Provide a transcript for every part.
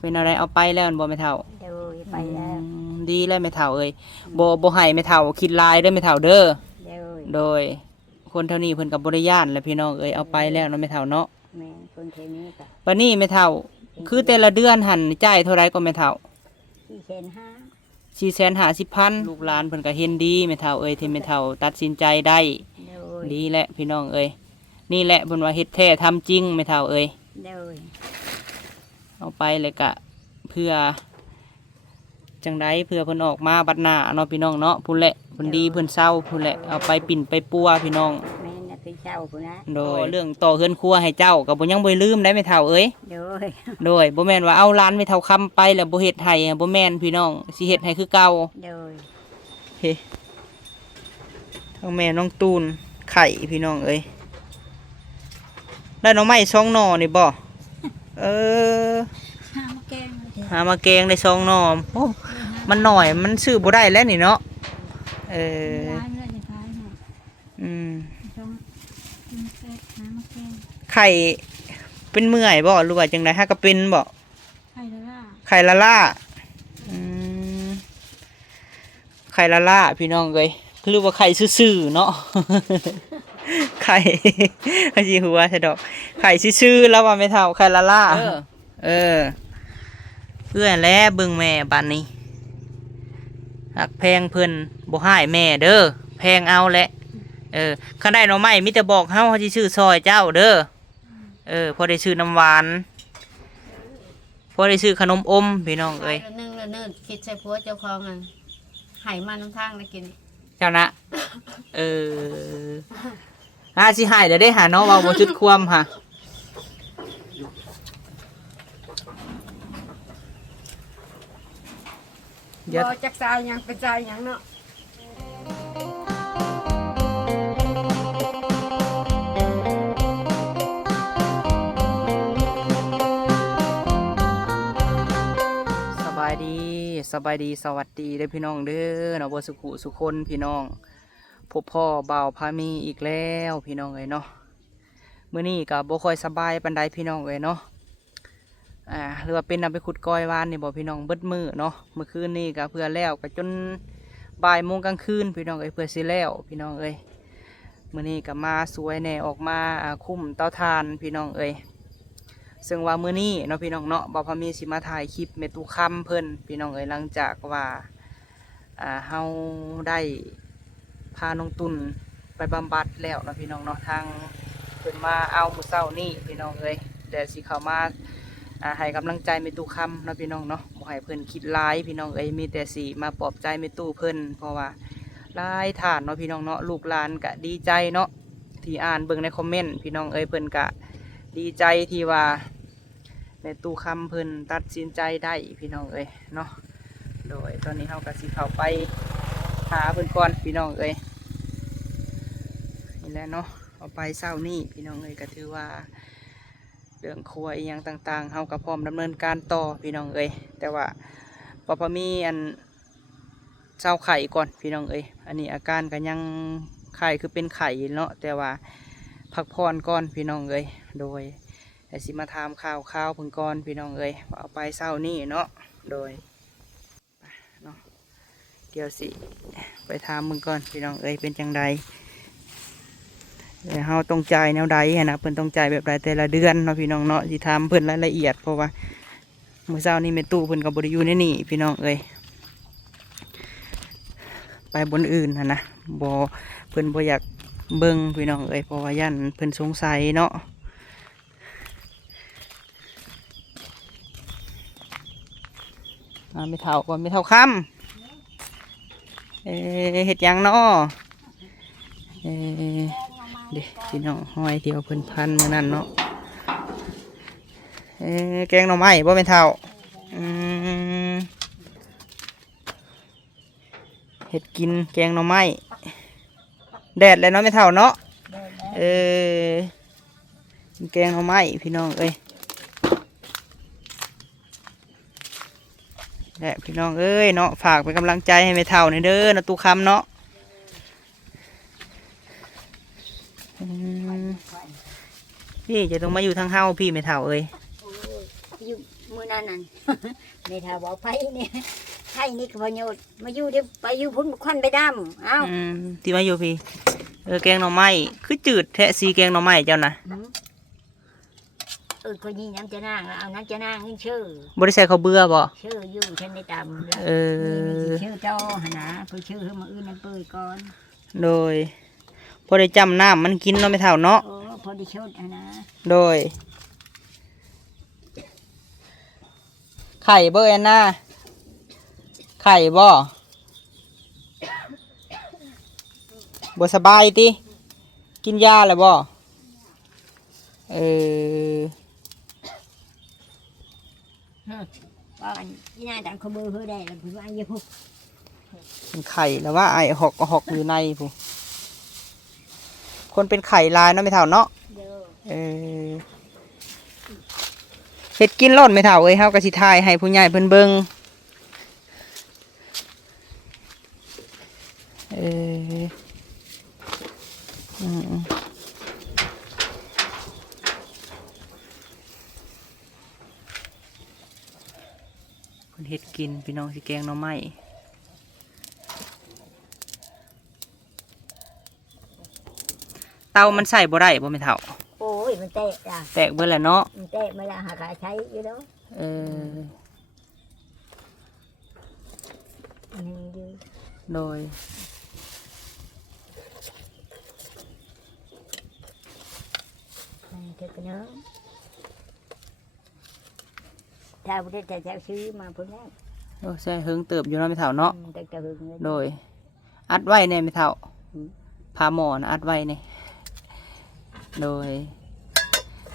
เป็นอะไรเอาไปแล้วบ่แม่เฒ่าโดยไปแล้วดีแล้วแม่เฒ่าเอ้ยบ่ให้แม่เฒ่าคิดลายเด้อแม่เฒ่าเด้อโดยคนเท่านี้เพิ่นก็บ่ได้ย้านแหละพี่น้องเอ้ยเอาไปแล้วเนาะแม่เฒ่าเนาะแม่คนเทนี้ก็บัดนี้แม่เฒ่าคือแต่ละเดือนหั่นจ่ายเท่าไรก็แม่เฒ่า450,000ลูกหลานเพิ่นก็เห็นดีแม่เฒ่าเอ้ยที่แม่เฒ่าตัดสินใจได้ดีแหละพี่น้องเอ้ยนี่แหละเพิ่นว่าเฮ็ดแท้ทำจริงแม่เฒ่าเอ้ยเอาไปเลยก็เพื่อจังไดเพื่อเพิ่นออกมาบัดหน้าเนาะพี่น้องเนาะพุ่นแหละเพิ่นดีเพิ่นเศร้าพุ่นแหละเอาไปปิ่นไปปัวพี่น้องแม่น่ะคือเจ้าพุ่นนะโดยเรื่องต่อเฮือนครัวให้เจ้าก็บ่ยังบ่ลืมได้แม่เฒ่าเอ้ยโดยบ่แม่นว่าเอาร้านแม่เฒ่าคำไปแล้วบ่เฮ็ดให้บ่แม่นพี่น้องสิเฮ็ดให้คือเก่าเฮ้ทั้งแม่น้องตูนไข่พี่น้องเอ้ยได้หน่อไม้2หน่อนี่บ่เออหามาแกงได้2หน่อโอ้มันหน่อยมันซื้อบ่ได้แล้วนี่เนาะอืมไข่เป็นเมื่อยบ่หรือว่าจังได๋ฮะก็เป็นบ่ไข่ละล่าอืมไข่ละล่าพี่น้องเอ้ยหรือว่าไข่ซื่อๆเนาะ ไข่ก็สิหัวซะดอกไข่ซื่อๆแล้วว่าไม่เท่าไข่ละล่าเพื่อนแล้วเบิ่งแม่บัดนี้หักแพงเพิ่นบ่ให้แม่เด้อแพงเอาแหละคันได้หน่อไม้มีแต่บอกเฮาสิซื้อซอยเจ้าเด้อพอได้ซื้อน้ำหวานพอได้ซื้อขนมอมพี่น้องเอ้ยนึงคิดใส่ผัวเจ้าของอ่ะให้มาน้ำทางได้กินเจ้านะสิให้เดี๋ยวได้หาเนาะว่าบ่จุดความค่ะบ่จักสาวหยังเป็นสาวหยังเนาะสบายดีสวัสดีเด้อพี่น้องเด้อเนาะบ่สุขุสุคนพี่น้องพบพ่อบ่าวพามีอีกแล้วพี่น้องเอ้ยเนาะมื้อนี้ก็บ่ค่อยสบายปานใดพี่น้องเอ้ยเนาะหรือว่าเป็นนำไปขุดก้อยวานนี่บ่พี่น้องเบิดมื้อเนาะเมื่อคืนนี้ก็เพื่อแล้วก็จนบ่ายโมงกลางคืนพี่น้องเอ้ยเพื่อสิแล้วพี่น้องเอ้ยมื้อนี้ก็มาสวยแน่ออกมาคุ้มเตาถ่านพี่น้องเอ้ยซึ่งว่ามื้อนี้เนาะพี่น้องเนาะบ่าวพามีสิมาถ่ายคลิปแม่ตู้ค่ำเพิ่นพี่น้องเอ้ยหลังจากว่าเฮาได้พาน้องตุ่นไปบำบัดแล้วเนาะพี่น้องเนาะทางเพิ่นมาเอามื้อเช้านี้พี่น้องเอ้ยแต่สิเข้ามาให้กำลังใจแม่ตู้ค่ำเนาะพี่น้องเนาะบ่ให้เพิ่นคิดร้ายพี่น้องเอ้ยมีแต่สิมาปลอบใจแม่ตู้เพิ่นเพราะว่าหลายท่านเนาะพี่น้องเนาะลูกหลานก็ดีใจเนาะที่อ่านเบิ่งในคอมเมนต์พี่น้องเอ้ยเพิ่นก็ดีใจที่ว่าแม่ตู้ค่ำเพิ่นตัดสินใจได้พี่น้องเอ้ยเนาะโดยตอนนี้เฮาก็สิเข้าไปหาเพิ่นก่อนพี่น้องเอ้ยนี่แหละเนาะเอาไปเช้านี้พี่น้องเอ้ยก็ถือว่าเรื่องครัวอีหยังต่างๆเฮาก็พร้อมดำเนินการต่อพี่น้องเอ้ยแต่ว่าพอมีอันเช้าไข่ก่อนพี่น้องเอ้ยอันนี้อาการก็ยังไข่คือเป็นไข่เนาะแต่ว่าพักผ่อนก่อนพี่น้องเอ้ยโดยแต่สิมาถามข่าวเพิ่นก่อนพี่น้องเอ้ยเอาไปเช้านี้เนาะโดยเนาะเดี๋ยวสิไปถามมึงก่อนพี่น้องเอ้ยเป็นจังใดเฮาต้องจ่ายแนวใดนะเพิ่นต้องจ่ายแบบใดแต่ละเดือนเนาะพี่น้องเนาะสิถามเพิ่นรายละเอียดเพราะว่ามื้อเช้านี้แม่ตู้เพิ่นก็บ่ได้อยู่ในนี่พี่น้องเอ้ยไปบนอื่นนะบ่เพิ่นบ่อยากเบิ่งพี่น้องเอ้ยเพราะว่าย่านเพิ่นสงสัยเนาะไม่เท่าก่อนไม่เท่าค่ำเฮ็ดหยังเนาะเด็กพี่น้องห้อยเดียวเพิ่นพันมื้อนั้นเนาะแกงหน่อไม้บ่เป็นเท่าเฮ็ดกินแกงหน่อไม้แดดเลยเนาะไม่เท่าเนาะแกงหน่อไม้พี่น้องเอ้ยแหละพี่น้องเอ้ยเนาะฝากเป็นกำลังใจให้ไม่เท่าในเด้อนะตู้คำเนาะพี่จะต้องมาอยู่ทางเฮาพี่ไม่เท่าเอ้ยอยู่มื้อนั้น นั่น ในทาบอกไปเนี่ยไทยนี่ก็ประโยชน์มาอยู่เดี๋ยวไปอยู่พุ่นควันไปดำเอ้า ที่มาอยู่พี่แกงหน่อไม้คือจืดแทะสีแกงหน่อไม้เจ้านะ คนนี้น้ำจะนางเอาน้ำจะนางนี่ชื่อบ ริษัทเขาวเบื่อบ่ ชื่ออยู่ฉันได้ตามแล้ว เออ ชื่อเจ้าหนนะเพื่อชื่อมาอื่นนั่นเปื่อยก่อน โดยพอได้จำน้ำมันกินเนาะไม่เท่าเนาะ โอ้พอได้ชดนะ โดยไข่บ่แอนนาไข่บ่บ่สบายติกินยาแล้วบ่เออ ว่าอันที่นายต่างเขาเบอร์เพื่อได้แล้วคือว่าอย่าพูด เป็นไข่แล้วว่าไอ้หอกอยู่ในผู้คนเป็นไข่ลายเนาะไม่เท่าเนาะ เด้อ เออเฮ็ดกินร่อนไม่เท่าเอ้ยเฮากะสิทายให้ผู้ใหญ่เพิ่นเบิ่งเอออืมคนเฮ็ดกินพี่น้องสิแกงหน่อไม้เตามันใส่บ่ได้บ่แม่เฒ่า โอ้ยมันเตะจ้ะ แตกเบิดแหละเนาะ มันเตะเวลาหากาใช้อยู่แล้ว เออ อันนี้อยู่ โดย อันนี้เธอก็เนาะถ้าประเทศจะซื้อมาพุ่นแล้ว โอ้ใช่เฮิงเติบอยู่เนาะแม่เฒ่าเนาะ แต่จะหึงเงิน โดย อัดไว้ในแม่เฒ่า อืม พาหมอนะอัดไว้ในโดย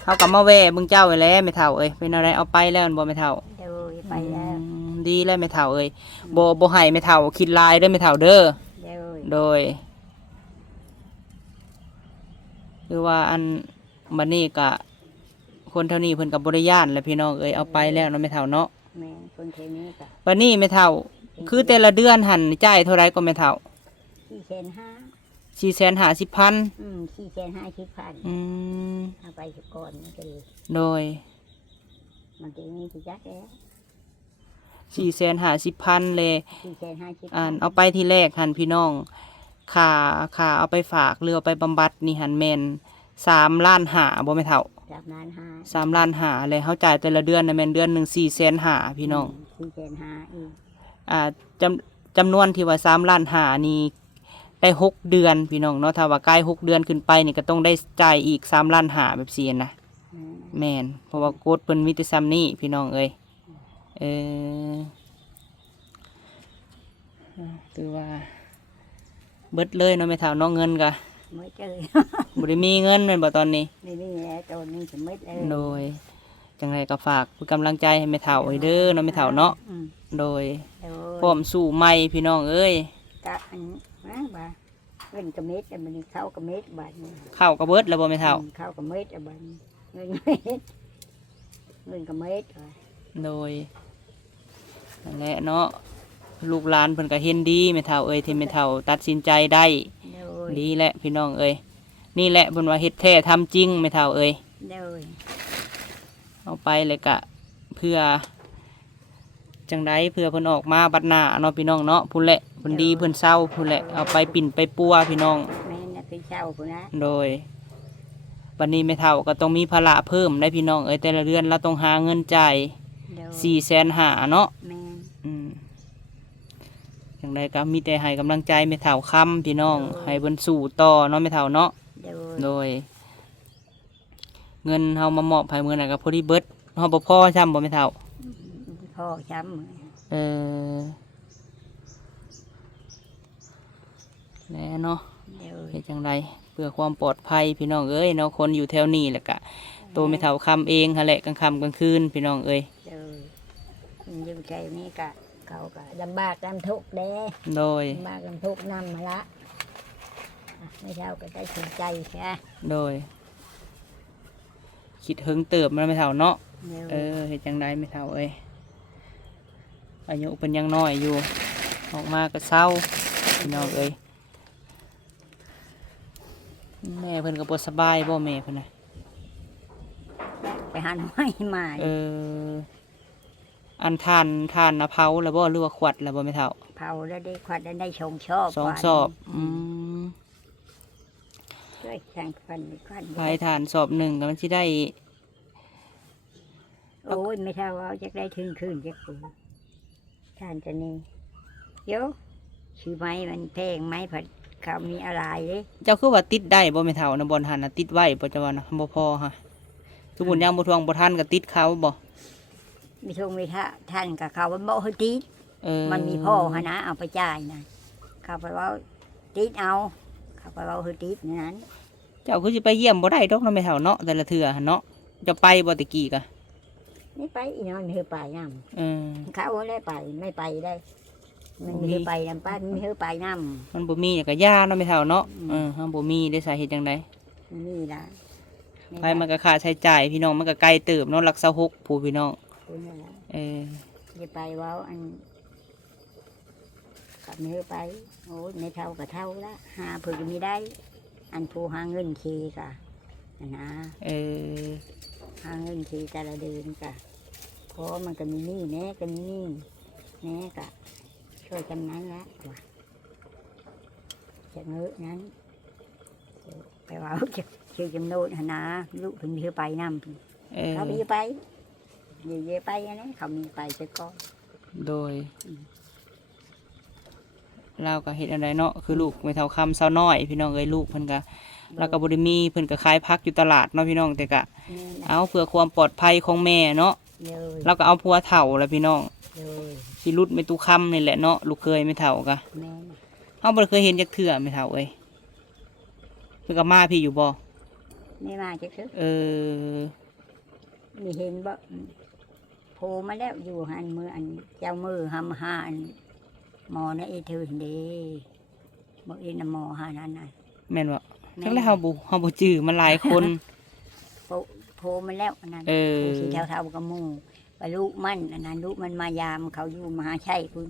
เขากับมาแวะมึงเจ้าไว้แล้วแม่เฒ่าเอ้ยเป็นอะไรเอาไปแล้วแม่นบ่แม่เฒ่า เดี๋ยวไปแล้ว ดีแล้วแม่เฒ่าเอ้ยบ่ให้แม่เฒ่าคิดลายเด้อแม่เฒ่าเด้อ เดี๋ยว โดยคือว่าอันบัดนี้ก็คนเท่านี้เพิ่นกับบริยานแหละพี่น้องเอ้ยเอาไปแล้วเนาะแม่เฒ่าเนาะ แม่คนเทนี้ก็ บัดนี้แม่เฒ่า คือแต่ละเดือนหันจ่ายเท่าไรก็แม่เฒ่า 450,000 450,000 450,000 อืม เอาไปสุก่อนมันก็ดี โดย มันจะมีสิจักแล้ว 450,000เลย 450,000 เอาไปที่แรกหันพี่น้องค่าเอาไปฝากหรือเอาไปบำบัดนี่หันแม่น3 ล้านห้าบ่แม่เฒ่า 3,500,000 3 ล้านห้าเลยเฮาจ่ายแต่ละเดือนน่ะแม่นเดือนหนึง450,000พี่น้อง 4,500,000อีก จำนวนที่ว่า3 ล้านห้านี่ได้6 เดือนพี่น้องเนาะถ้าว่าใกล้6 เดือนขึ้นไปนี่ก็ต้องได้จ่ายอีก3 ล้านห้าแบบซี่นะ อืม แม่นเพราะว่าโกดเพิ่นมีแต่ซ้ำนี้พี่น้องเอ้ยเออถือว่าเบิดเลยเนาะแม่เฒ่าเนาะเงินก็ mới chơi บ่ได้มีเงินแม่นบ่ตอนนี้ đi đi nè tôi đi chỉ mấy đây โดยจังไรก็ฝากเป็นกำลังใจให้แม่เฒ่าไว้เด้อเนาะแม่เฒ่าเนาะ ừ. โดย rồi พร้อมสู้ใหม่พี่น้องเอ้ย các anh má bà gần cái mét là mình khâu cái mét bà ข้าวก็เบิดแล้วบ่แม่เฒ่า khâu cái mét là bà gần mét gần cái mét rồi โดยนั่นแหละเนาะลูกหลานเพิ่นก็เห็นดีแม่เฒ่าเอ้ยที่แม่เฒ่าตัดสินใจได้ rồi ดีแหละพี่น้องเอ้ยนี่แหละเพิ่นว่าเฮ็ดแท้ทำจริงแม่เฒ่าเอ้ย rồi เอาไปเลยกะเพื่อจังไดเพื่อเพิ่นออกมาบัดหน้าเนาะพี่น้องเนาะพุ่นแหละเพิ่นดีเพิ่นเศร้าพุ่นแหละเอาไปปิ่นไปปัวพี่น้อง mấy là cái sau của nó โดยวันนี้ไม่เท่าก็ต้องมีภาระเพิ่มได้พี่น้องเอ้ยแต่ละเดือนเราต้องหาเงินจ่าย rồi 450,000เนาะ mẹ อย่างไรก็มีแต่ให้กำลังใจไม่เท่าค้ำพี่น้องให้เพิ่นสู้ต่อเนาะไม่เท่าเนาะ rồi โดย เงินเฮามามอบให้มื้อนั้นก็พอดีเบิดเฮาบ่พอซ้ำบ่ไม่เท่า kho chấm เออแล้วเนาะ rồi เฮ็ดจังไดเพื่อความปลอดภัยพี่น้องเอ้ยเนาะคนอยู่แถวนี้แหละก็โตไม่เท่าคำเองหั่นแหละกลางค่ำกลางคืนพี่น้องเอ้ย rồi nhưng cái này cả cậu cả đâm bạc đâm thuốc đấy โดย đâm bạc đâm thuốc năm mà láไม่เท่าก็ได้สนใจใช่ โดย คิดเฮิงเติบมันไม่เท่าเนาะ rồi เฮ็ดจังไดไม่เท่าเอ้ยอายุเป็นยังน้อยอยู่ ออกมาก็เศร้าพี่น้องเอ้ยแม่เพิ่นก็บ่สบายบ่แม่เพิ่นน่ะ ไปหาหน่อยมา เออ อันทานนะเผาแล้วบ่หรือว่าขวดแล้วบ่แม่เฒ่า เผาแล้วได้ควันแล้วได้ชงชอบ สองสอบม ช่วยแข่งฟันควัน ภายทานสอบหนึ่งก็มันสิได้ โอ้ยไม่เท่าว่าจะได้ถึงคืนจะกูทานจะนี่เดี๋ยวชื่อไม้มันแพงไม้ผัดเขามีอะไรเลย เจ้าคือว่าติดได้บ่แม่เฒ่านะบ่หันน่ะติดไว้บ่จะว่านะบ่พอฮะสมมุติยามบ่ทวงบ่ทันก็ติดเขาบ่ มีทงมีท่านกับเขาว่าโมเฮติด มันมีพ่อฮะนะเอาไปจ่ายนะเขาไปว่าติดเอาเขาไปว่าเฮติดนั้น เจ้าคือสิไปเยี่ยมบ่ได้ดอกเนาะแม่เฒ่าเนาะแต่ละเทื่อหั่นเนาะจะไปบ่ตะกี้กะ นี่ไปอีน้อยไม่เคยไปน้ เออ ำเขาได้ไปไม่ไปได้ มันไม่เคยไปน้ำป้าไม่เคยไปน้ มันบ่มีก็ย่าเนาะแม่เฒ่าเนาะเฮาบ่มีได้สาเหตุจังได ำนี่ละ ไปมันก็ค่าใช้จ่ายพี่น้องมันก็ไกลเติบเนาะหลัก26ผู้พี่น้อง คุณนั่นละ เออ จะไปเว่าอันกับไม่เคยไปโอ้ยไม่เท่ากับเท่าละหาเพื่อไม่ได้ อันผู้หาเงินทีกะนะ เออ หาเงินทีแต่ละเดือนกะเพราะมันก็มีหนี้แน่ก็มีหนี้แน่กะช่วยกันนั้นละว่ะจะเงอะนั้นไปว่าจะชื่อจำโนดหนนะลูกถึงเธอไปนำ เออ เขามีไปเยอะๆไปอันนั้นเขามีไปจะก็ โดยเราก็เฮ็ดอันใดเนาะคือลูกแม่เฒ่าคำเซาน้อยพี่น้องเอ้ยลูกเพิ่นก็แล้วก็บ่ได้มีเพิ่นก็ขายผักอยู่ตลาดเนาะพี่น้องแต่ก็ นี่นะ เอาเพื่อความปลอดภัยของแม่เนาะ เลย เราก็เอาผัวเฒ่าแหล้วพี่น้อง เลย สิรุดแม่ตุค่ำนี่แหละเนาะลูกเคยแม่เฒ่าก็ แม่น เฮาบ่ได้เคยเห็นจักเทื่อแม่เฒ่าเอ้ยเพิ่นก็มาพี่อยู่บ่ ไม่มาจะซื้อ เออ มีเห็นบ่โผล่มาแล้วอยู่หันมืออันเจ้ามือหำหาอันหมอนะเอเธอเห็นเด้บอกเอ็นนะหมอหานั่นน่ะ แม่นบ่ทั้งแล้วเฮาบ่จื้อมันหลายคน โผล่มาแล้วอันนั้น เออ โผล่สีเทาๆกับหมูไปลูกมันอันนั้นลูกมันมายามเขาอยู่มหาชัยคุณ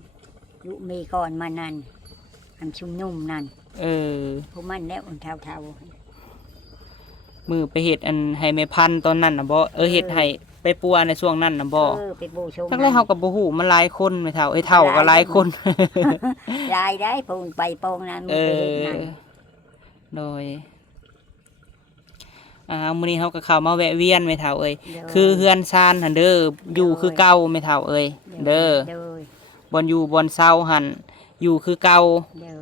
ลูกมีก่อนมานั่นอันชุ่มนุ่มนั่น เออ พวกมันแล้วอันเทา มือไปเฮ็ดอันให้แม่พันธุ์ตอนนั้นน่ะบ่เฮ็ดให้ไปปัวในช่วงนั้นน่ะ ๆ บ่ ไปโบชม ทั้งแล้วเฮาก็บ่ฮู้มันหลายคนแม่เฒ่าเฒ่าก็หลายคน ยายได้ปงไปปงนั้น เอ มือไปเห็น อ นั่น โดยมื้อนี้เฮาก็เข้ามาแวะเวียนแม่เฒ่าเอ้ย ด้ คือเฮือนซานหั่นเด้ออยู่คือเก่าแม่เฒ่าเอ้ยเด้อ เด้อ บ่อยู่บ่อนเซาหั่นอยู่คือเก่า เด้อ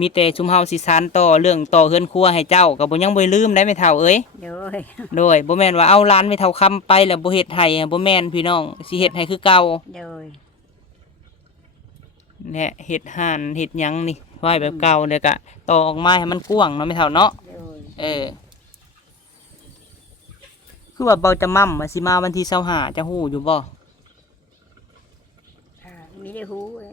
มีแต่ชุมเฮาสิสานต่อเรื่องต่อเฮือนครัวให้เจ้าก็บ่ยังบ่ลืมได้แม่เฒ่าเอ้ย เด้อ โดยบ่แม่นว่าเอาร้านแม่เฒ่าคำไปแล้วบ่เฮ็ดให้บ่แม่นพี่น้องสิเฮ็ดให้คือเก่า เด้อ เนี่ยเฮ็ดห่านเฮ็ดหยังนี่ไว้แบบเก่าแล้วก็ต่อออกมาให้มันกว้างเนาะแม่เฒ่าเนาะ เด้อ เออ คือว่าเบาจะมั่มว่าสิมาวันที่25จะฮู้อยู่บ่ มีได้หูเอ้ย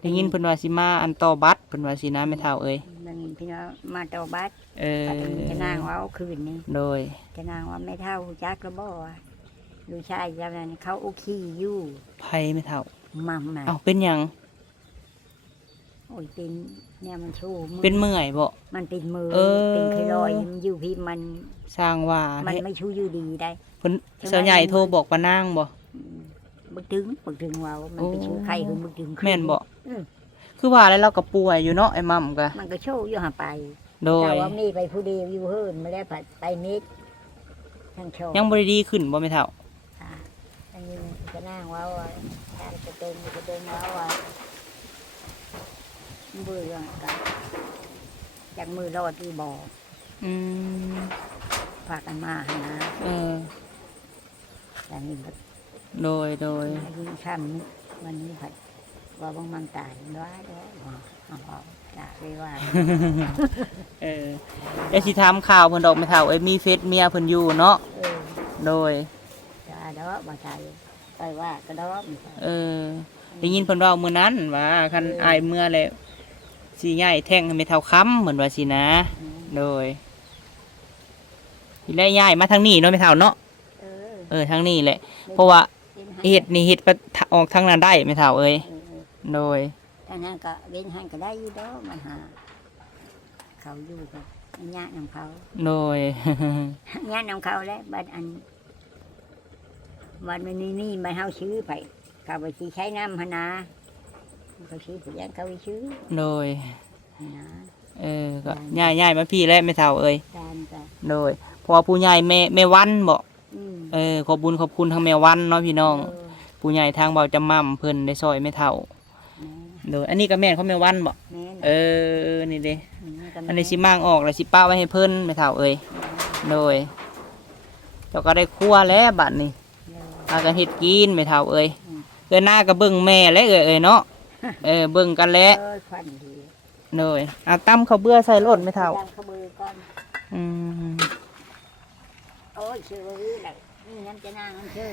ได้ยินเพิ่นว่าสิมาอันต่อบัตรเพิ่นว่าสินะแม่เฒ่าเอ้ย มันพี่น้องมาต่อบัตร เออ จะนางว่าเอาคืนนี้ โดย จะนางว่าไม่เท่าจักระบ่ว่าลูกชายจำนั้นเขาอุขี้อยู่ ไผแม่เฒ่า มั่มน่ะ เอ้าเป็นหยัง โอ้ยเป็นเนี่ยมันชูมือ เป็นเมื่อยบ่ มันเป็นมือ เออ เป็นไคลอยด์มันอยู่พี่มัน สร้างว่า มัน แท้ ไม่ชูอยู่ดีได้ เพิ่นเสาใหญ่โทรบอกปานางบ่ บึกถึงว่ามันเป็นชูไข่คือบึกถึงขึ้ แม่นบ่ อืม คือว่าแล้วเราก็ป่วยอยู่เนาะไอ้มั่มก็ มันก็โชว์อยู่หาไป โดย แต่ว่ามีไปผู้เดียวอยู่เฮิรนไม่ได้ผัดไปมิดทั้งโชว์ ยังบ่ได้ดีขึ้นบ่แม่เฒ่า อันนี้จะนั่งว่าว่าจะเป็นว่าเบื่อกันจากมือรอดที่บ่อ อืม พากันมาหา เออ แต่นี่ก็ โดย อันนี้ค่ำวันนี้ผัดว่าบางมันตายร้ายแล้วอ๋อจะไปว่า เออได้สิถามข่าวเพิ่นดอกแม่เฒ่าเอ้ยมีเฟซเมียเพิ่นอยู่เนาะ เออ โดย จะดอกบ่ใจไปว่าก็ดอก เออได้ยินเพิ่นเว้ามื้อนั้นว่าคันอายเมื่อแล้วสิย้ายแท่งให้แม่เฒ่าค้ำเหมือนว่าสินะ โดยสิได้ย้ายมาทางนี้เนาะแม่เฒ่าเนาะ เออ ทางนี้แหละ เพราะว่าเฮ็ดนี่เฮ็ดไปออกทางนั้นได้แม่เฒ่าเอ้ยโดย ทางนั้นก็เว้นหันก็ได้อยู่ดอกมันหาเขาอยู่กับญาติของเขา โดย ญาติของเขาแล้วบัดอันวันมันนี่มันเฮาซื้อไป ก็ไปสิใช้น้ำหนนาก็ซื้อผู้ยังเขาไปซื้อ โดย นะ ก็ย้ายมาพี่แล้วไม่เท่าเอ้ย ตามจ้ะ โดยเพอผู้ใหญ่แม่วันบ่ อืม ขอบคุญทางแม่วันเนาะพี่น้อง เออ ผู้ใหญ่ทางเบาจำม่ำเพิ่นได้ซอยไม่เท่า แม่ โดยอันนี้ก็แม่นของแม่วันบ่ แม่น่ะ นี่เด้ ก็ อันนี้สิมางออกแล้วสิป้าไว้ให้เพิ่นไม่เท่าเอ้ยโดยเจ้าก็ได้ครัวแล้วบัดนี้พากันเฮ็ดกินไม่เท่าเอ้ยหน้าก็เบิ่งแม่และเอ้ยเนาะเบิ่งกันแล้ว ควันดี โดยเอาตำข้าวเบื่อใส่รถไม่เท่า ตามขบือก่อน อืม โอ้ยชื่อว่าวิเลยนี่น้ำจะนั่งน้ำชื่อ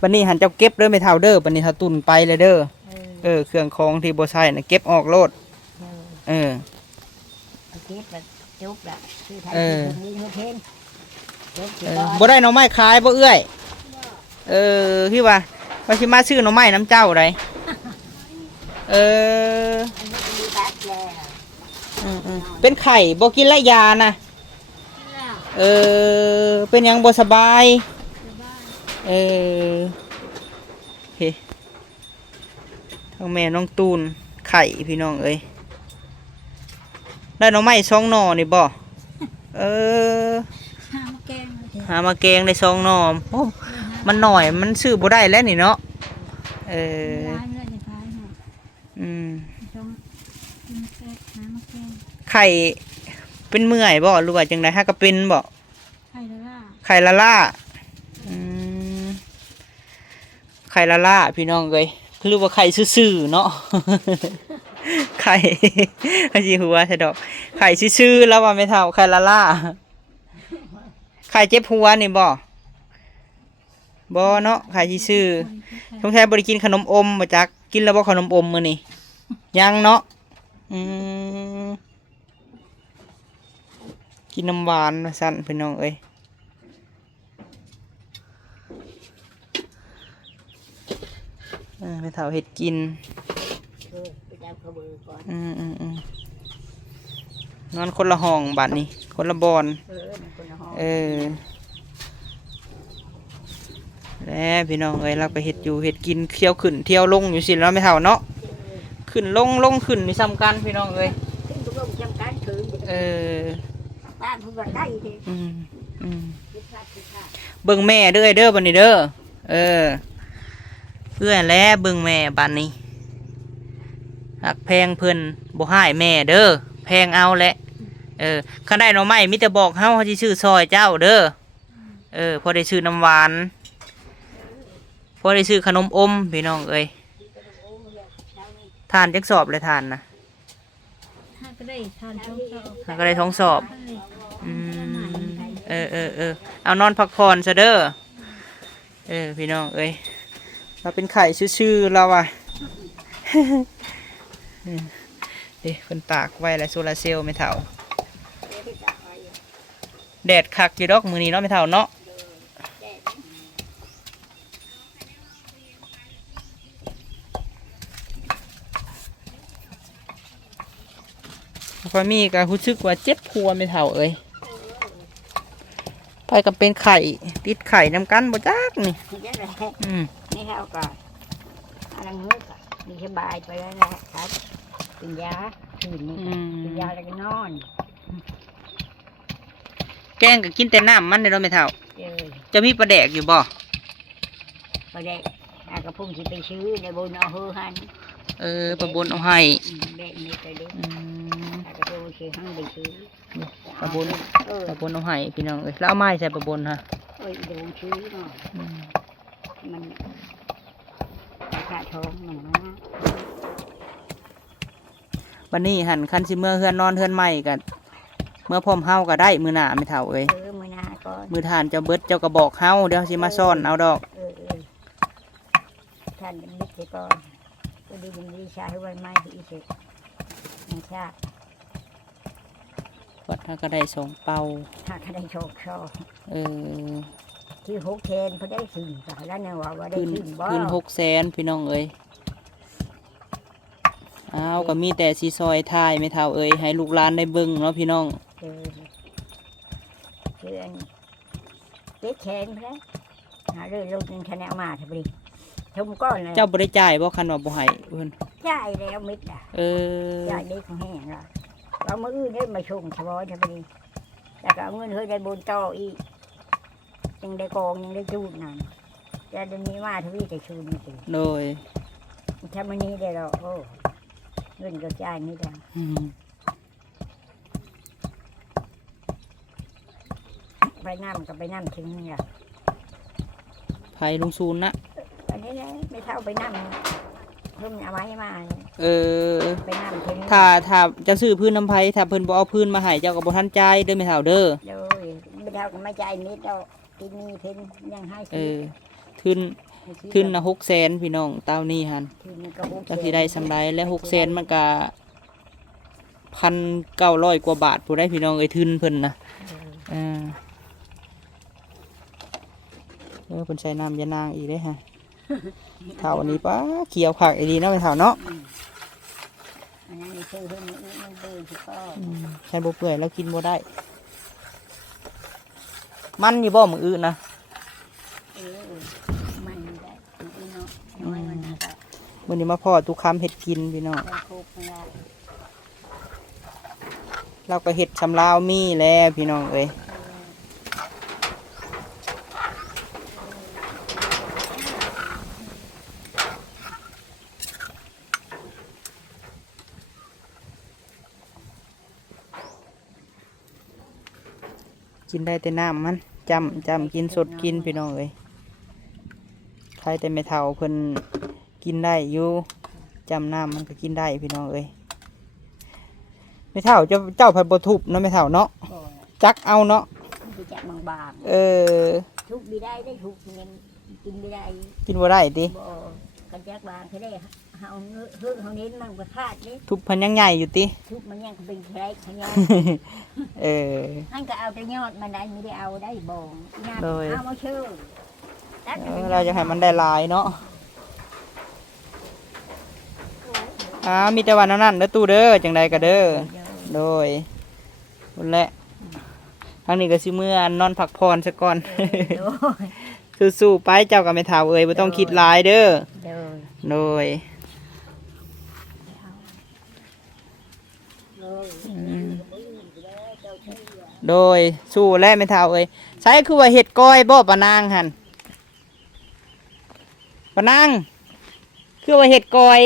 วันนี้หันเจ้าเก็บเด้อไม่เท่าเด้อวันนี้ถ้าตุนไปเลยเด้อ เออ เครื่องของที่บ่ใช้น่ะเก็บออกโลด เออ เออ เอาเก็บแบบจุบละชื่อไทย เออ ชื่อนี้ชื่อเทนเก็บสิ เออ ก่อน บ่ได้หน่อไม้ขายบ่เอื้อยพี่ว่าสิมาซื้อหน่อไม้น้ำเจ้าไดอัเออนนี้มีแป๊บแล้ว เป็นไข่บ่กินและยานะเป็นหยังบ่สบายโอเคทางแม่น้องตูนไข่พี่น้องเอ้ยได้หน่อไม้2หน่อนี่บ่ข้าวแกง หามาแกงได้2หน่อโอ้มันหน่อยมันซื้อบ่ได้แล้วนี่เนาะร้านเลยในท้ายค่ะ อืม ชมกินแซ่บน้ำมะแกง ไข่เป็นเมื่อยบ่หรือว่าจังไดฮะก็เป็นบ่ ไข่ละล่า ไข่ละล่าอืมไข่ละล่าพี่น้องเอ้ยหรือว่าไข่ซื่อๆเนาะ ไข่อาจีหัวใช่ดอกไข่ซื่อๆแล้วว่าไม่เท่าไข่ละล่าไข่เจ็บหัวนี่บ่เนาะไข่ซื่อๆต้องแท้บ่ได้กินขนมอมบ่จักกินแล้วบ่ขนมอมมื้อนี้ยังเนาะกินน้ำหวานว่าซั่นพี่น้องเอ้ยไม่เท่าเห็ดกินไปจับขบือก่อน นอนคนละห้องบัดนี้คนละบอน มันคนละห้อง แล้วพี่น้องเอ้ยเราไปเห็ดอยู่เห็ดกินเที่ยวขึ้นเที่ยวลงอยู่สิแล้วไม่เท่าเนาะขึ้นลงขึ้นนี่สำคัญพี่น้องเอ้ย ขึ้นทุกลงจำการถือ บ้านเพิ่นก็ได้เด้คิดพลาดคิดพลาด เบิ่งแม่เด้อบัดนี้เด้อเพื่อนแล้วเบิ่งแม่บัดนี้หักแพงเพิ่นบ่ให้แม่เด้อแพงเอาแหละคันได้หน่อไม้มีแต่บอกเฮาสิซื้อซอยเจ้าเด้อพอได้ซื้อน้ำหวานพอได้ซื้อขนมอมพี่น้องเอ้ยทานจักสอบเลยทานนะ ถ้าก็ได้ทานช่องสอบ ทานก็ได้ท้องสอบเอานอนพักผ่อนซะเด้อพี่น้องเอ้ยเราเป็นไข่ชื่อๆเราอ่ะ เด้เพิ่นตากไว้แล้วโซลาร์เซลล์ไม่เท่าแดดคักอยู่ดอกมื้อนี้เนาะไม่เท่าเนาะพอมีก็รู้สึกว่าเจ็บพัวไม่เท่าเอ้ยไปก็เป็นไข่ติดไข่น้ำกันบ่จักนี่ เยอะเลย นี่เขาก็อะไรเงี้ยก็มีสบายไปแล้วนะครับกินยาคืนนี้กินยาแล้วก็นอน แกงก็กินแต่น้ำมันเด้อไม่เท่า เจอ จะมีปลาแดกอยู่บ่ ไปได้อากระพุ่งสิไปซื้อในบนเอาเฮอหัน ปลาบนเอาให้ แบะนี่ไปดูอากระพุ่งสิหันไปซื้อ ปลาบนเอาให้พี่น้องเอ้ยแล้วเอาไม้ใส่ปลาบนฮะ เอ้ยดูซื้อหน่อยมันขาดท้องมันนะ วันนี้หันคันสิเมื่อเฮือนนอนเฮือนใหม่กันเมื่อพร้อมเฮาก็ได้มือหน้าไม่เท่าเอ้ย มือหน้าก่อน มือทานเจ้าเบิดเจ้าก็บอกเฮาเดี๋ยวสิมาซ่อนเอาดอก ท่านเป็นมิตรก่อนก็ดีเป็นดีชาให้ไว้ไม้ที่อีเสกไม่ชา วัดเฮาก็ได้2 เป่า ถ้าเขาได้โชคโชค เออ ที่หกเทนเขาได้ขึ้นก็แล้วเนี่ยว่าได้ คืน ขึ้นบ่ คืน600,000พี่น้องเอ้ยอ้าวก็มีแต่สิซอยทายไม่เท่าเอ้ยให้ลูกหลานได้เบิ่งเนาะพี่น้อง เออเชื่อน เจ็ดแขนไปแล้วหาเลยลูกนึงคะแนนมาทำดิชมก้อนเลย เจ้าบ่ได้จ่ายบ่คันว่าบ่ให้เพิ่น จ่ายแล้วมิดอ่ะ เออ จ่ายนี้ของแห้งละเราเมื่ออื่นได้มาชงเฉพาะทำดิแล้วก็เอาเงินเฮ้ยได้บุญต่ออีกยังได้กองยังได้จูดนั่นจะเดี๋ยวนี้มาทวีแต่ชูนี่สิ โดย ถ้ามันนี้ได้หรอกโอ้เงินก็จ่ายไม่ได้ อืม ไปน้ำกับไปน้ำถึงนี่ล่ะ ไผลุงซูนนะ อันนี้นะไม่เท่าไปน้ำเพิ่มเอาไว้มาเนี่ย เออ ไปน้ำถึง ถ้าเจ้าซื้อพื้นน้ำไผถ้าเพิ่นบ่เอาพื้นมาให้เจ้าก็บ่ทันจ่ายเด้อแม่เฒ่าเด้อ เลยไม่เท่าก็ไม่จ่ายนิดเราที่นี่เพิ่นยังให้ เออทุนน่ะ600,000พี่น้องเต้านี่หั่น ทุนกระบุก จักสิได้สำไรและ600,000มันก็1,900 กว่าบาทผู้ใดพี่น้องเอ้ยทุนเพิ่นนะเพิ่นใช้น้ำยานางอีกเด้ฮะ เฒ่าอันนี้ป้าเขียวคักอีดีเนาะแม่เฒ่าเนาะ อันนั้นนี่คือเพิ่นมันเบื่อที่ก็ ใช้บ่เปื่อยแล้วกินบ่ได้ มันอยู่บ่มื้ออื่นนะ เออมันได้อีเนาะน้อยมันก็ มื้อนี้มาพ่อตุกคำเฮ็ดกินพี่น้อง ได้คุกไม่ได้ เราก็เฮ็ดสำลาวมีแล้วพี่น้องเอ้ยกินได้แต่น้ำมันจำกินสดกินพี่น้องเอ้ยใครแต่ไม่เท่าเพิ่นกินได้อยู่จำน้ำมันก็กินได้พี่น้องเอ้ยไม่เท่าเจ้าผัดบทุบเนาะไม่เท่าเนาะ ก็ จักเอาเนาะ คือจะบาง เออ ๆทุกไม่ได้ได้ทุกเงินกินไม่ได้ กินบ่ได้ติ บ่กันจักบางเขาได้เฮาเฮือกเฮาเน้นมันบ่คาดเด้ ทุบพันยังใหญ่อยู่ติ ทุกมันยังก็เป็นแครกขยะ เออ ท่านก็เอาแต่ยอดมันได้ไม่ได้เอาได้บ่งงาน โดย เอามาชื่อตัดกันเป็น เราจะให้มันได้หลายเนาะมีแต่วันนั้นเด้อตู้เด้อจังใดก็เด้อโดยนั่นแหละทางนี้ก็สิเมื่อนอนพักผ่อนซะก่อน โดย สู้ๆไปเจ้าก็ไม่เท่าเอ้ยบ่ต้องคิดหลายเด้อ โดย โดย โดย โดยสู้และไม่เท่าเอ้ยใช้คือว่าเห็ดก้อยบ่ปะนางหันปะนางคือว่าเห็ดก้อย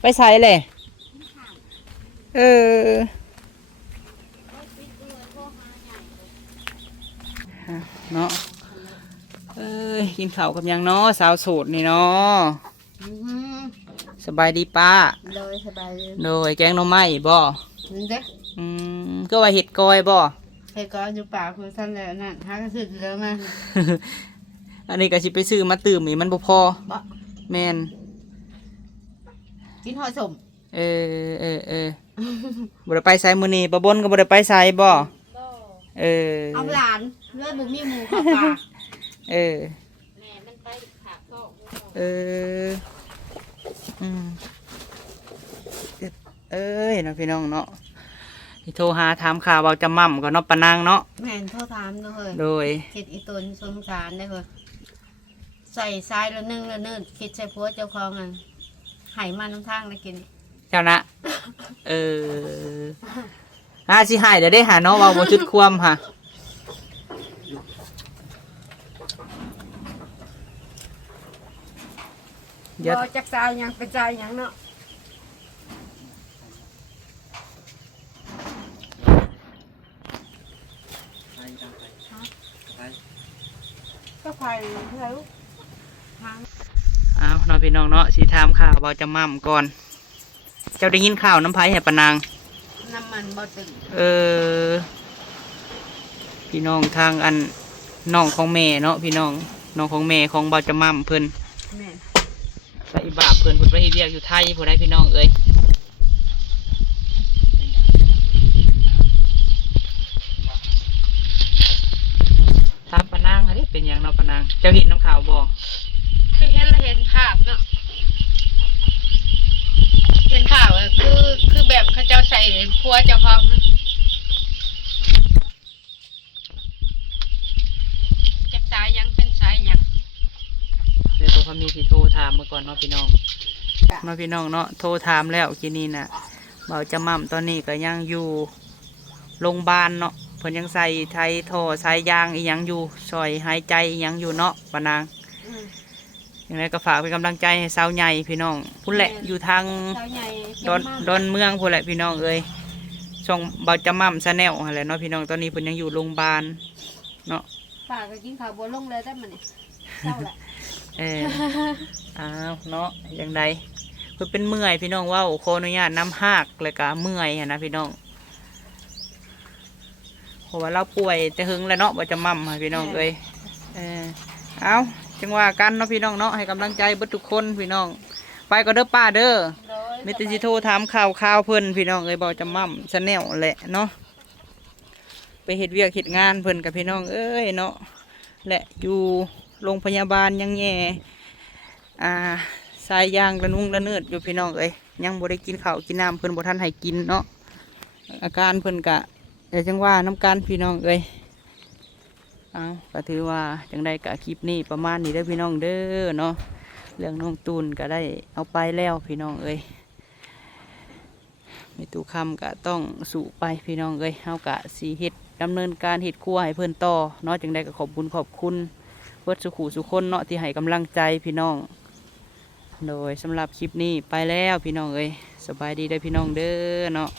ไปใส่เลยเออเนาะเอ้ยกินข้าวกับหยังเนาะสาวโสดนี่เนาะสบายดีป้า โดยสบายเลย โดยแกงหน่อไม้บ่ นี่เด้ ก็ว่าเห็ดก้อยบ่ ใครก็อยู่ป่าคุณสั้นแล้วนั่นหากระสือแล้วมา อันนี้ก็สิไปซื้อมาตื่มอีกมันบ่พอ บ่ แม่น กินหอยสม เออบ่ได้ไปไสมื้อนี้ป้าบนก็บ่ได้ไปไสบ่เออ เอาหลานเลือดบุมีหมูขับป่า เออ แม่มันไปขาก็ เออเอ้ยเนาะพี่น้องเนาะที่โทรหาถามข่าวเบาจะม่ำก็เนาะปะนางเนาะ แม่นโทษถามเด้อเฮ้ย โดย คิดอีตนสงสารได้อเฮ้ยใส่ทรายแล้วนึ่งแล้วเนิ่นคิดใส่ผัวเจ้าของอ่ะไหมาน้ำทางแล้วกิน เจ้านะ เออสิหายเดี๋ยวได้หาเนาะเว่าบ่จุดความค่ะ เดี๋ยว บ่จักสายยังเป็นสายยังเนาะก็ไฟแล้ว อ้าวเนาะพี่น้องเนาะสิถามข่าวเบาจะม่ำก่อน เจ้าได้ยินข่าวน้ำไผ่ให้ปะนาง น้ำมันบ่ตึง พี่น้องทางอันน้องของแม่เนาะพี่น้องของแม่ของเบาจะม่ำเพิ่น แม่ ไปบาปเพิ่นไปเฮ็ดเวียกอยู่ไทยผู้ใดพี่น้องเอ้ยถามปะนางอะไรเป็นอย่างเนาะปะนางเจ้าเห็นน้ำข่าวบ่ คือเห็นภาพเนาะเห็นภาพอะคือแบบเขาเจ้าใส่ครัวเจ้าของนะ พอมีสิโทรถามมาก่อนเนาะพี่น้องเนาะพี่น้องเนาะโทรถามแล้วทีนี้น่ะเบาจะมั่มตอนนี้ก็ยังอยู่โรงพยาบาลเนาะเพิ่นยังใส่ไทยท่อสายยางอีหยังอยู่ซอยหายใจอีหยังอยู่เนาะปะนางอย่างไรก็ฝากเป็นกำลังใจให้สาวใหญ่พี่น้องพุ่นแหละอยู่ทาง สาวใหญ่ ดอนเมืองพุ่นแหละพี่น้องเอ้ยช่องเบาจะมั่มซะแนวอะไรเนาะพี่น้องตอนนี้เพิ่นยังอยู่โรงพยาบาลเนาะ ฝากก็กินข้าวบัวลงเลยได้มันนี่เศร้าแหละ เอออ้าวเนาะอย่างใดเพิ่นเป็นเมื่อยพี่น้องเว่าขออนุญาตน้ำหากเลยก็เมื่อยหั้นนะพี่น้องเพราะว่าเราป่วยแต่หึงแล้วเนาะบ่จะมั่มให้พี่น้องเอ้ยเออเอาจังว่ากันเนาะพี่น้องเนาะให้กำลังใจเบิดทุกคนพี่น้องไปก็เด้อป้าเด้อมิตรสิโทรถามข่าวเพิ่นพี่น้องเอ้ยบ่จะมั่มชาแนลแหละเนาะไปเฮ็ดเวียกเฮ็ดงานเพิ่นกับพี่น้องเอ้ยเนาะและอยู่โรงพยาบาลยังแย่สายยางระนุ่งระเนิดอยู่พี่น้องเอ้ยยังบ่ได้กินข้าวกินน้ำเพิ่นบ่ทันให้กินเนาะอาการเพิ่นกะแต่จังว่าน้ำกันพี่น้องเอ้ยก็ถือว่าจังใดกะคลิปนี้ประมาณนี้เด้อพี่น้องเด้อเนาะเรื่องน้องตูนก็ได้เอาไปแล้วพี่น้องเอ้ยมีตู้คำก็ต้องสู่ไปพี่น้องเอ้ยเฮากะสีเฮ็ดดำเนินการเฮ็ดครัวให้เพิ่นต่อเนาะจังใดก็ขอบคุณเพื่อสุขุสุคนเนาะที่ให้กำลังใจพี่น้องโดยสำหรับคลิปนี้ไปแล้วพี่น้องเอ้ยสบายดีได้อพี่น้องเด้อเนาะ